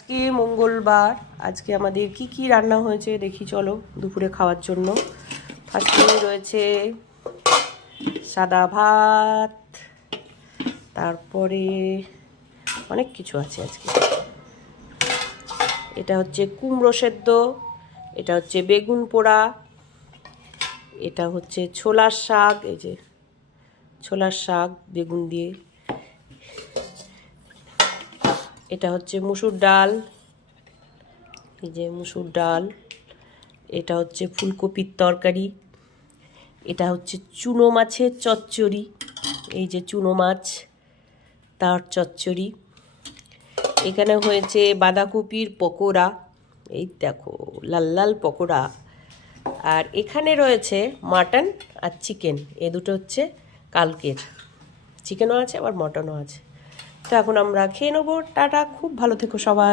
আজকে মঙ্গলবার। আজকে আমাদের কি কি রান্না হয়েছে দেখি চলো দুপুরে খাওয়ার জন্য। ফার্স্টে রয়েছে সাদা ভাত, তারপরে অনেক কিছু আছে আজকে। এটা হচ্ছে কুমড়ো সেদ্ধ, এটা হচ্ছে বেগুন পোড়া, এটা হচ্ছে ছোলার শাক, এই যে ছোলার শাক বেগুন দিয়ে, এটা হচ্ছে মুসুর ডাল, এই যে মুসুর ডাল, এটা হচ্ছে ফুলকপির তরকারি, এটা হচ্ছে চুনো মাছের চচ্চড়ি, এই যে চুনো মাছ তার চচ্চড়ি, এখানে হয়েছে বাঁধাকপির পকোড়া, এই দেখো লাল লাল পকোড়া, আর এখানে রয়েছে মাটন আর চিকেন, এ দুটো হচ্ছে কালকের, চিকেনও আছে আবার মটনও আছে। তো এখন আমরা খেয়ে নেবো। টাটা, খুব ভালো থেকো সবাই।